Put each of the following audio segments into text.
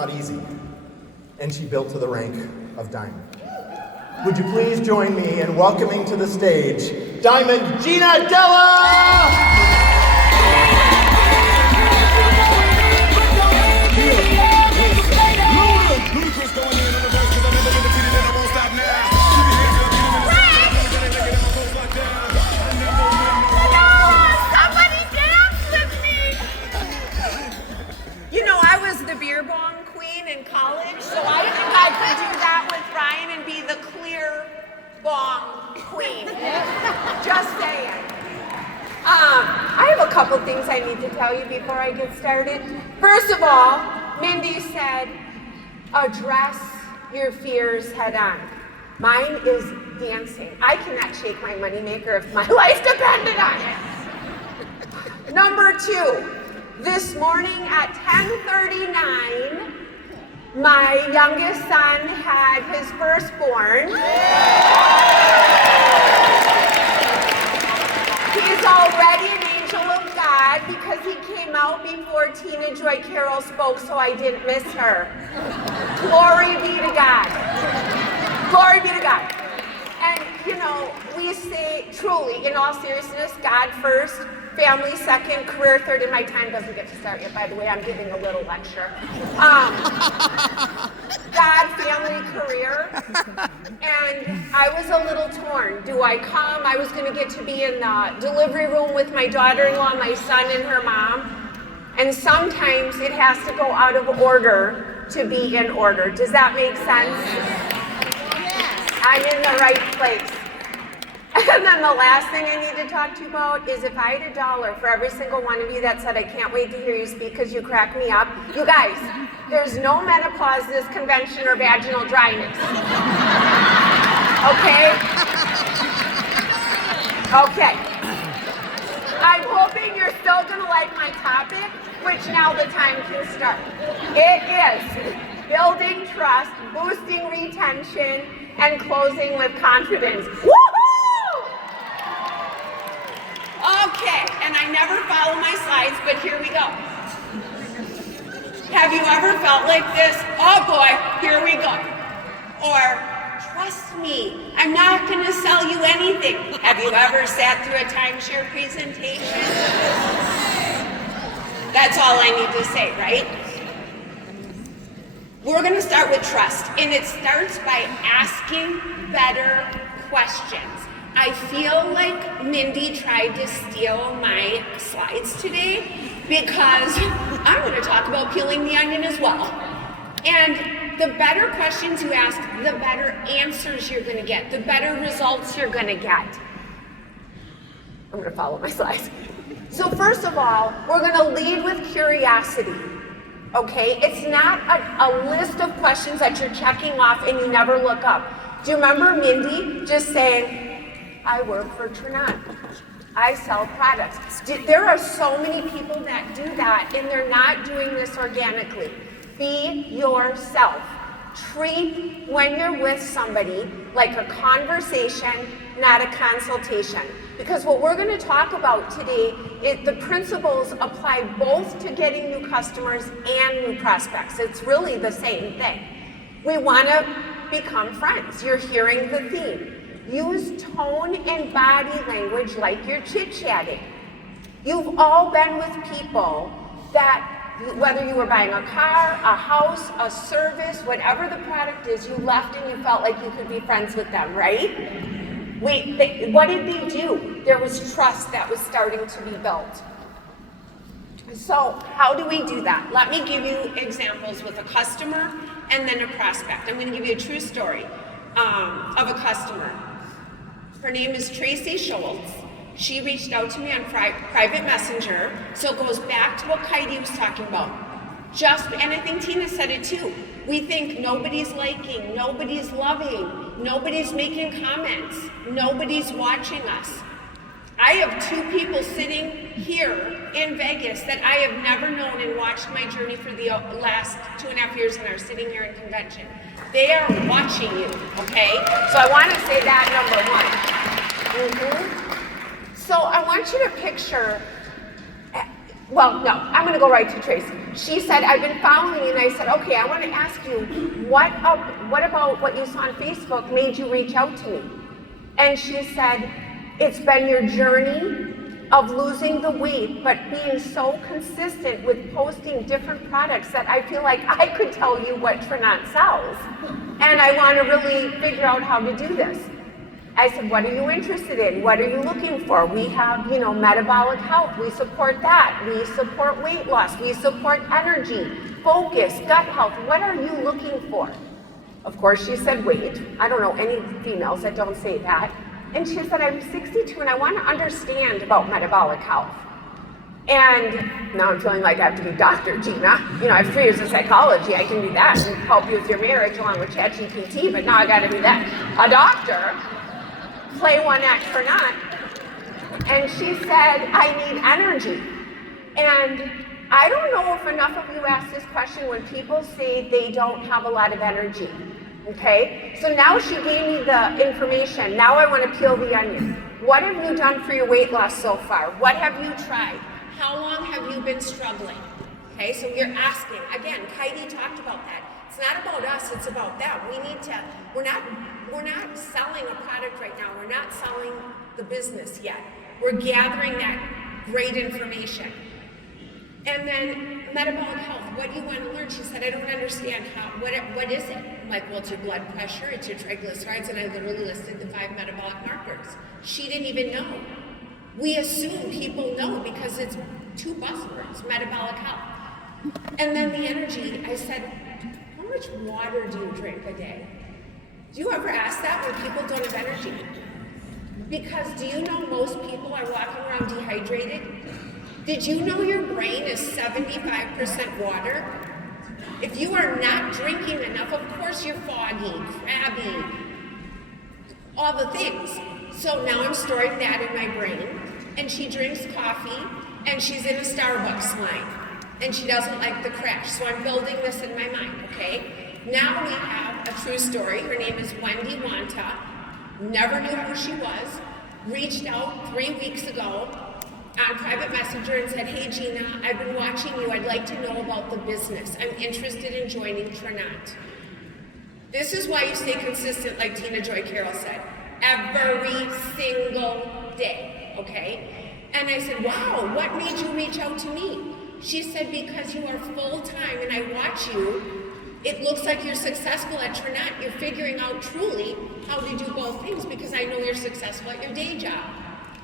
Not easy, and she built to the rank of diamond. Would you please join me in welcoming to the stage Diamond Gina Della! Beer bong queen in college, so I think I could do that with Ryan and be the clear bong queen. Just saying. I have a couple things I need to tell you before I get started. First of all, Mindy said, address your fears head on. Mine is dancing. I cannot shake my moneymaker if my life depended on it. Number two. This morning at 10:39, my youngest son had his firstborn. He's already an angel of God because he came out before Tina Joy Carroll spoke, so I didn't miss her. Glory be to God. Glory be to God. And, you know, we say truly, in all seriousness, God first, family second, career third, and my time doesn't get to start yet, by the way. I'm giving a little lecture. God, family, career. And I was a little torn. Do I come? I was going to get to be in the delivery room with my daughter-in-law, my son, and her mom. And sometimes it has to go out of order to be in order. Does that make sense? Yes. I'm in the right place. And then the last thing I need to talk to you about is if I had $1 for every single one of you that said, I can't wait to hear you speak because you crack me up. You guys, there's no menopause, this convention, or vaginal dryness. Okay? Okay. I'm hoping you're still going to like my topic, which now the time can start. It is building trust, boosting retention, and closing with confidence. Okay, and I never follow my slides, but here we go. Have you ever felt like this? Oh boy, here we go. Or, trust me, I'm not going to sell you anything. Have you ever sat through a timeshare presentation? That's all I need to say, right? We're going to start with trust, and it starts by asking better questions. I feel like Mindy tried to steal my slides today because I'm going to talk about peeling the onion as well. And the better questions you ask, the better answers you're going to get, the better results you're going to get. I'm going to follow my slides. So first of all, we're going to lead with curiosity. Okay? It's not a list of questions that you're checking off and you never look up. Do you remember Mindy just saying, I work for Trinant. I sell products. There are so many people that do that, and they're not doing this organically. Be yourself. Treat when you're with somebody like a conversation, not a consultation. Because what we're going to talk about today, the principles apply both to getting new customers and new prospects. It's really the same thing. We want to become friends. You're hearing the theme. Use tone and body language like you're chit-chatting. You've all been with people that, whether you were buying a car, a house, a service, whatever the product is, you left and you felt like you could be friends with them, right? What did they do? There was trust that was starting to be built. So how do we do that? Let me give you examples with a customer and then a prospect. I'm going to give you a true story of a customer. Her name is Tracy Schultz. She reached out to me on private messenger, so it goes back to what Heidi was talking about. And I think Tina said it too. We think nobody's liking, nobody's loving, nobody's making comments, nobody's watching us. I have 2 people sitting here in Vegas that I have never known and watched my journey for the last 2.5 years and are sitting here in convention. They are watching you, okay? So I want to say that number 1. So I want you to picture, well, no, I'm going to go right to Tracy. she said, I've been following you, and I said, okay, I want to ask you, what about what you saw on Facebook made you reach out to me? And she said, it's been your journey of losing the weight, but being so consistent with posting different products that I feel like I could tell you what Trinant sells. And I want to really figure out how to do this. I said, what are you interested in? What are you looking for? We have, metabolic health. We support that. We support weight loss. We support energy, focus, gut health. What are you looking for? Of course, she said weight. I don't know any females that don't say that. And she said, I'm 62 and I want to understand about metabolic health. And now I'm feeling like I have to be Dr. Gina. I have 3 years of psychology. I can do that and help you with your marriage along with ChatGPT, but now I got to be that. A doctor. Play one act for not. And she said, I need energy. And I don't know if enough of you ask this question when people say they don't have a lot of energy. Okay? So now she gave me the information. Now I want to peel the onion. What have you done for your weight loss so far? What have you tried? How long have you been struggling? Okay, so you're asking. Again, Heidi talked about that. It's not about us, it's about them. We're not selling a product right now. We're not selling the business yet. We're gathering that great information. And then metabolic health, what do you want to learn? She said, I don't understand what is it? I'm like, well, it's your blood pressure, it's your triglycerides, and I literally listed the 5 metabolic markers. She didn't even know. We assume people know because it's 2 buzzwords, metabolic health. And then the energy, I said, how much water do you drink a day? Do you ever ask that when people don't have energy? Because do you know most people are walking around dehydrated? Did you know your brain is 75% water? If you are not drinking enough, of course you're foggy, crabby, all the things. So now I'm storing that in my brain, and she drinks coffee, and she's in a Starbucks line, and she doesn't like the crash. So I'm building this in my mind, okay? Now we have a true story. Her name is Wendy Wanta. Never knew who she was. Reached out 3 weeks ago on private messenger and said, hey Gina, I've been watching you. I'd like to know about the business. I'm interested in joining Trinant. This is why you stay consistent, like Tina Joy Carroll said, every single day, okay? And I said, wow, what made you reach out to me? She said, because you are full-time and I watch you. It looks like you're successful at Trinant. You're figuring out truly how to do both things because I know you're successful at your day job.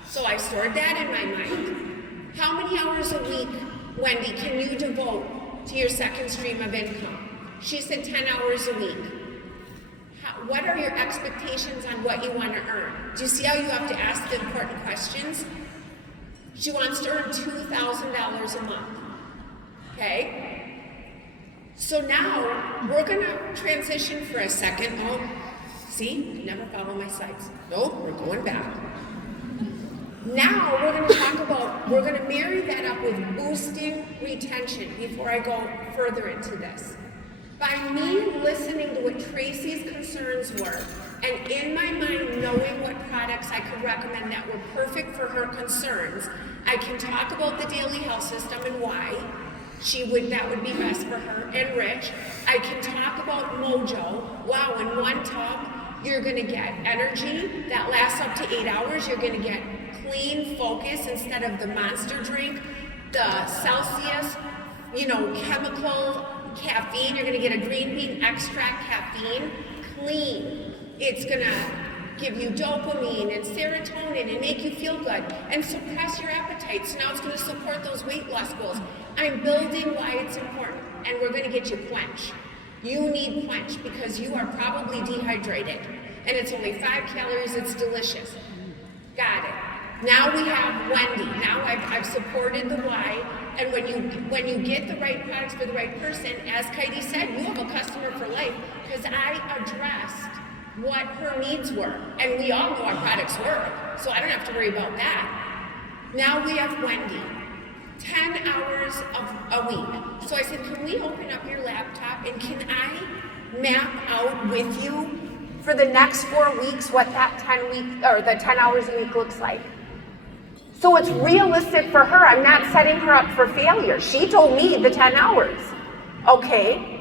So I stored that in my mind. How many hours a week, Wendy, can you devote to your second stream of income? She said 10 hours a week. What are your expectations on what you want to earn? Do you see how you have to ask the important questions? She wants to earn $2,000 a month. Okay? So now we're going to transition for a second. Oh, see? Never follow my slides. Nope, we're going back. Now we're going to talk about, we're going to marry that up with boosting retention before I go further into this. By me listening to what Tracy's concerns were, and in my mind knowing what products I could recommend that were perfect for her concerns, I can talk about the daily health system and why that would be best for her, and Rich. I can talk about Mojo. Wow, in one tub, you're going to get energy that lasts up to 8 hours. You're going to get clean focus instead of the monster drink, the Celsius, chemical caffeine. You're going to get a green bean extract caffeine, clean. It's going to give you dopamine and serotonin and make you feel good and suppress your appetite. So now it's going to support those weight loss goals. I'm building why it's important, and we're going to get you quench. You need quench because you are probably dehydrated, and it's only 5 calories. It's delicious. Got it. Now we have Wendy. Now I've supported the why, and when you get the right products for the right person, as Heidi said, you have a customer for life because I addressed what her needs were, and we all know our products work, so I don't have to worry about that. Now we have Wendy. 10 hours a week. So I said, can we open up your laptop and can I map out with you for the next 4 weeks what that 10 hours a week looks like? So it's realistic for her. I'm not setting her up for failure. She told me the 10 hours. Okay.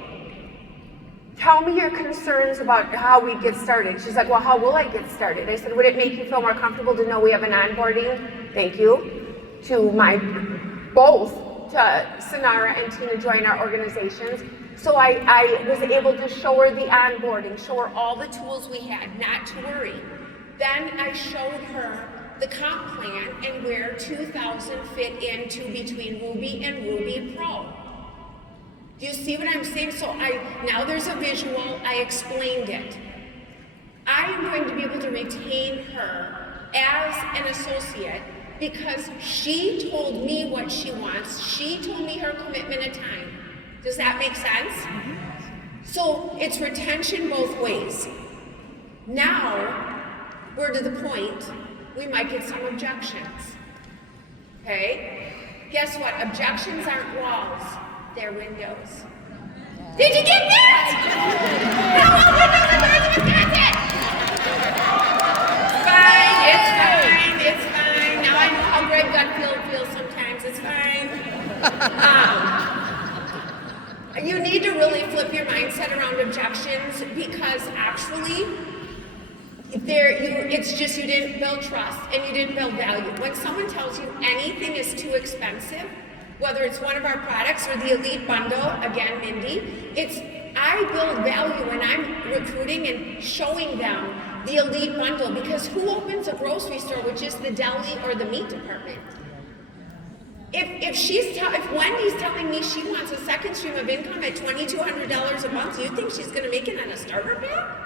Tell me your concerns about how we get started. She's like, well, how will I get started? I said, would it make you feel more comfortable to know we have an onboarding, thank you, to both to Sonara and Tina join our organizations. So I was able to show her the onboarding, show her all the tools we had, not to worry. Then I showed her the comp plan and where 2000 fit into between Ruby and Ruby Pro. Do you see what I'm saying? So now there's a visual, I explained it. I am going to be able to retain her as an associate because she told me what she wants. She told me her commitment of time. Does that make sense? So it's retention both ways. Now, we're to the point, we might get some objections. Okay? Guess what? Objections aren't walls, they're windows. Did you get that? No, windows and doors in Wisconsin! It's fine. Now I know how Greg Gutfield feels sometimes, it's fine. You need to really flip your mindset around objections because actually, it's just you didn't build trust and you didn't build value. When someone tells you anything is too expensive, whether it's one of our products or the Elite Bundle, again, Mindy, I build value when I'm recruiting and showing them the Elite Bundle because who opens a grocery store with just the deli or the meat department? If Wendy's telling me she wants a second stream of income at $2,200 a month, do you think she's going to make it on a starter pack?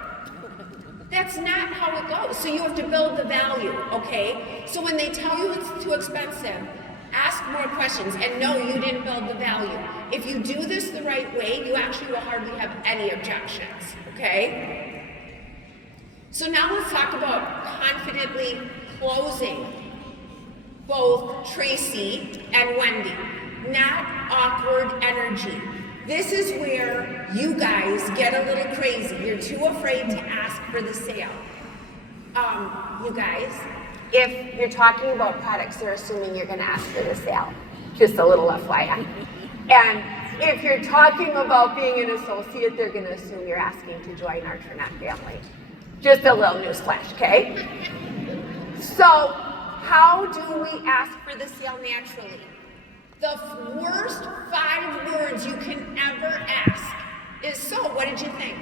That's not how it goes. So you have to build the value, okay? So when they tell you it's too expensive, ask more questions. And no, you didn't build the value. If you do this the right way, you actually will hardly have any objections, okay? So now let's talk about confidently closing both Tracy and Wendy. Not awkward energy. This is where you guys get a little crazy. You're too afraid to ask for the sale. You guys, if you're talking about products, they're assuming you're gonna ask for the sale. Just a little FYI. And if you're talking about being an associate, they're gonna assume you're asking to join our Trinette family. Just a little newsflash, okay? So, how do we ask for the sale naturally? The worst 5 words you can ever ask is, so what did you think?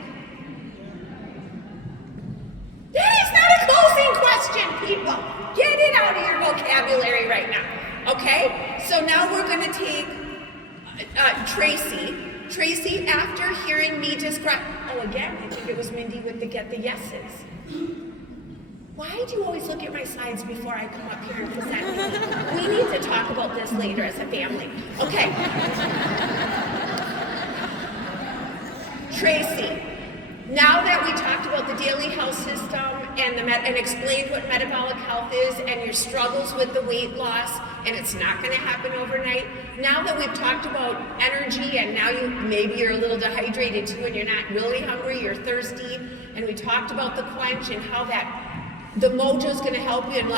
That is not a closing question, people. Get it out of your vocabulary right now, okay? So now we're gonna take Tracy. Tracy, after hearing me describe, again, I think it was Mindy with the get the yeses. Why do you always look at my slides before I come up here and present? We need to talk about this later as a family. Okay. Tracy, now that we talked about the daily health system and explained what metabolic health is and your struggles with the weight loss, and it's not going to happen overnight, now that we've talked about energy and now maybe you're a little dehydrated too and you're not really hungry, you're thirsty, and we talked about the quench and how the Mojo's going to help you, and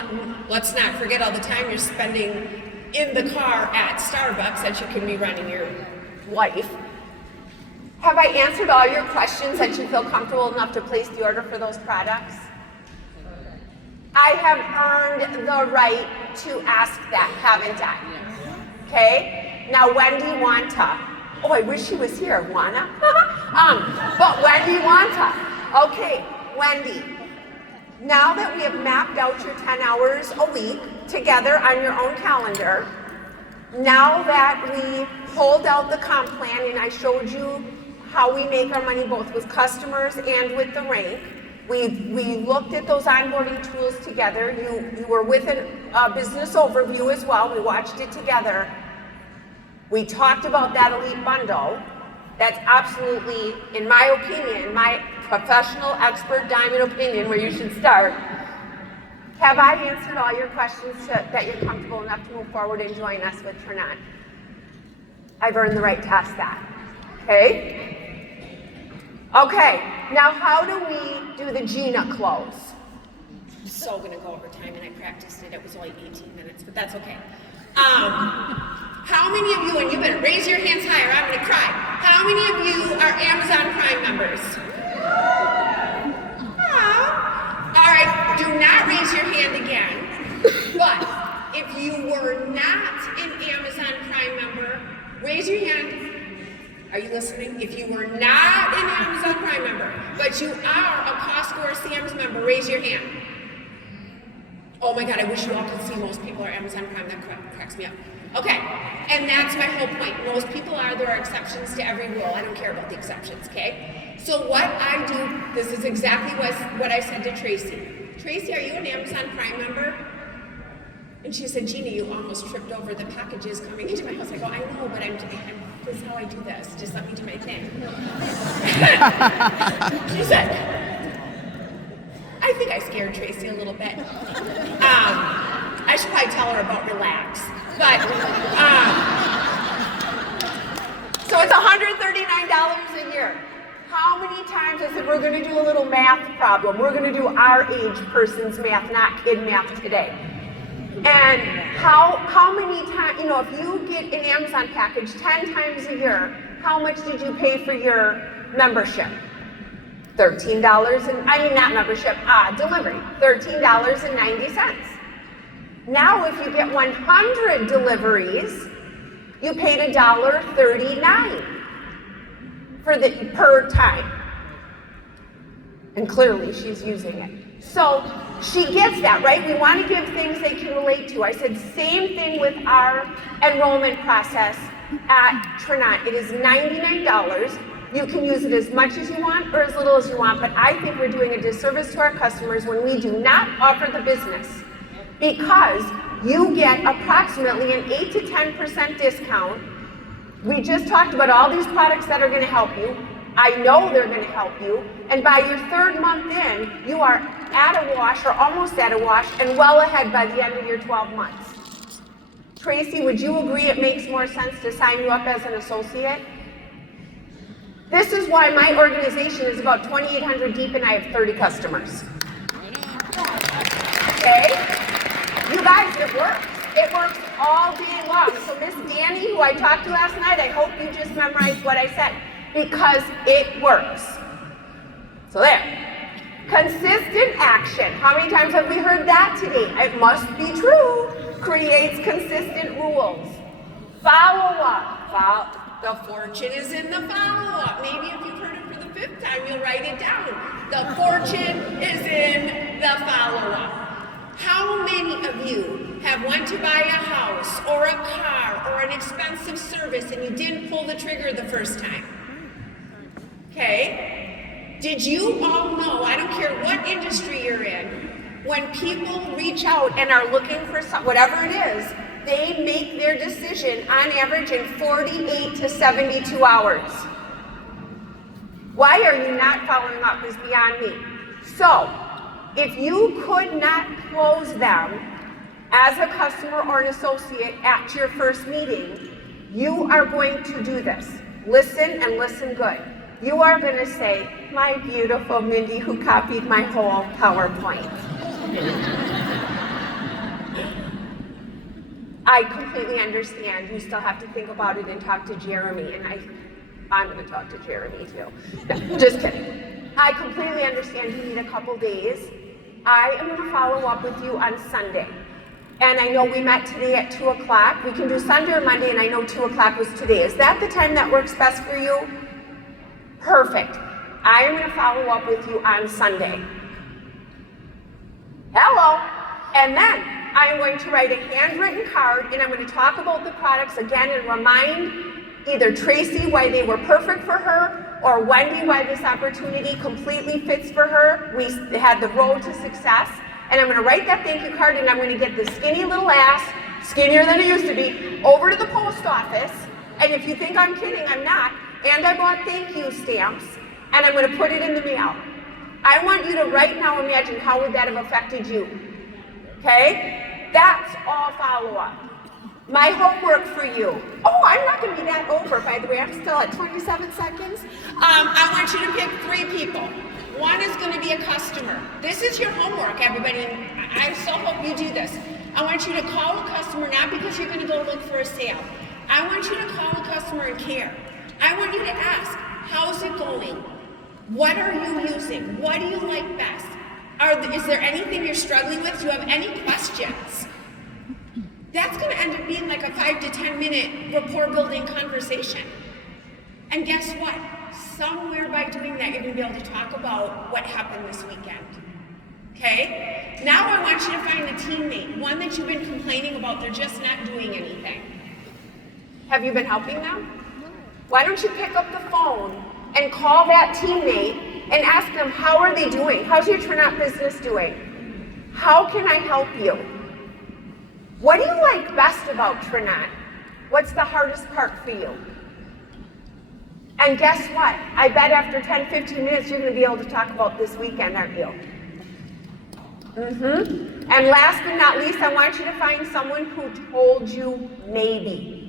let's not forget all the time you're spending in the car at Starbucks that you can be running your life. Have I answered all your questions that you feel comfortable enough to place the order for those products? I have earned the right to ask that, haven't I? Okay? Now Wendy Wanta. Oh, I wish she was here, Wanna. But Wendy Wanta. Okay, Wendy. Now that we have mapped out your 10 hours a week together on your own calendar, now that we pulled out the comp plan and I showed you how we make our money both with customers and with the rank, we looked at those onboarding tools together. You were with a business overview as well. We watched it together. We talked about that Elite Bundle. That's absolutely, in my opinion, my professional expert diamond opinion, where you should start. Have I answered all your questions that you're comfortable enough to move forward and join us with Trinette? I've earned the right to ask that, okay? Okay, now how do we do the Gina close? so gonna go over time, and I practiced it. It was only 18 minutes, but that's okay. How many of you, and you better raise your hands higher, I'm gonna cry. How many of you are Amazon Prime members? All right, do not raise your hand again. But if you were not an Amazon Prime member, raise your hand. Are you listening? If you were not an Amazon Prime member, but you are a Costco or Sam's member, raise your hand. Oh my God, I wish you all could see most people are Amazon Prime. That cracks me up. Okay, and that's my whole point. Most people are. There are exceptions to every rule. I don't care about the exceptions, okay? So what I do, this is exactly what I said to Tracy. Tracy, are you an Amazon Prime member? And she said, Gina, you almost tripped over the packages coming into my house. I go, I know, but this is how I do this. Just let me do my thing. She said, I think I scared Tracy a little bit. I should probably tell her about relax. But, so it's $139 a year. How many times I said we're going to do a little math problem? We're going to do our age person's math, not kid math today. And how many times, if you get an Amazon package 10 times a year, how much did you pay for your membership? $13, delivery, $13.90. Now if you get 100 deliveries, you paid $1.39 per time. And clearly she's using it. So she gets that, right? We want to give things they can relate to. I said same thing with our enrollment process at Trinont. It is $99. You can use it as much as you want or as little as you want, but I think we're doing a disservice to our customers when we do not offer the business, because you get approximately an 8 to 10% discount. We just talked about all these products that are going to help you. I know they're going to help you, and by your third month in, you are at a wash or almost at a wash and well ahead by the end of your 12 months. Tracy, would you agree it makes more sense to sign you up as an associate? This is why my organization is about 2,800 deep and I have 30 customers. Okay? You guys, it works. It works all day long. So Miss Danny, who I talked to last night, I hope you just memorized what I said, because it works. So there. Consistent action. How many times have we heard that today? It must be true. Creates consistent rules. Follow up. The fortune is in the follow-up. Maybe if you've heard it for the 5th time, you'll write it down. The fortune is in the follow-up. How many of you have went to buy a house or a car or an expensive service and you didn't pull the trigger the first time? Okay? Did you all know, I don't care what industry you're in, when people reach out and are looking for whatever it is, they make their decision on average in 48 to 72 hours. Why are you not following up is beyond me. So, if you could not close them as a customer or an associate at your first meeting, you are going to do this. Listen and listen good. You are going to say, my beautiful Mindy who copied my whole PowerPoint. I completely understand. You still have to think about it and talk to Jeremy, and I'm going to talk to Jeremy too. No, just kidding. I completely understand you need a couple days. I am going to follow up with you on Sunday. And I know we met today at 2 o'clock. We can do Sunday or Monday, and I know 2 o'clock was today. Is that the time that works best for you? Perfect. I am going to follow up with you on Sunday. Hello. And then I am going to write a handwritten card, and I'm going to talk about the products again and remind either Tracy why they were perfect for her, or Wendy why this opportunity completely fits for her. We had the road to success. And I'm going to write that thank you card, and I'm going to get the skinny little ass, skinnier than it used to be, over to the post office. And if you think I'm kidding, I'm not. And I bought thank you stamps, and I'm going to put it in the mail. I want you to right now imagine how would that have affected you. Okay? That's all follow-up. My homework for you. Oh, I'm not going to be that over, by the way. I'm still at 27 seconds. I want you to pick 3 people. One is going to be a customer. This is your homework, everybody. I so hope you do this. I want you to call a customer, not because you're going to go look for a sale. I want you to call a customer and care. I want you to ask, how's it going? What are you using? What do you like best? Is there anything you're struggling with? Do you have any questions? That's going to end up being like a 5 to 10 minute rapport building conversation. And guess what? Somewhere by doing that, you're going to be able to talk about what happened this weekend. Okay? Now I want you to find a teammate, one that you've been complaining about, they're just not doing anything. Have you been helping them? Why don't you pick up the phone and call that teammate and ask them, how are they doing? How's your turnout business doing? How can I help you? What do you like best about Trinot? What's the hardest part for you? And guess what? I bet after 10, 15 minutes, you're going to be able to talk about this weekend, aren't you? And last but not least, I want you to find someone who told you maybe.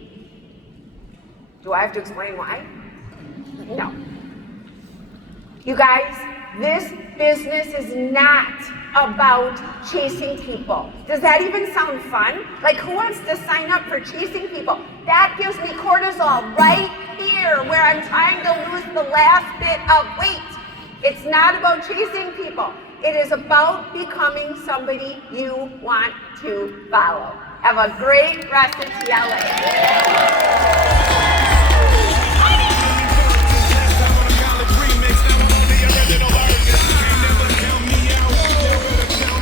Do I have to explain why? No. You guys, this business is not about chasing people. Does that even sound fun? Like, who wants to sign up for chasing people? That gives me cortisol right here where I'm trying to lose the last bit of weight. It's not about chasing people. It is about becoming somebody you want to follow. Have a great rest of TLA.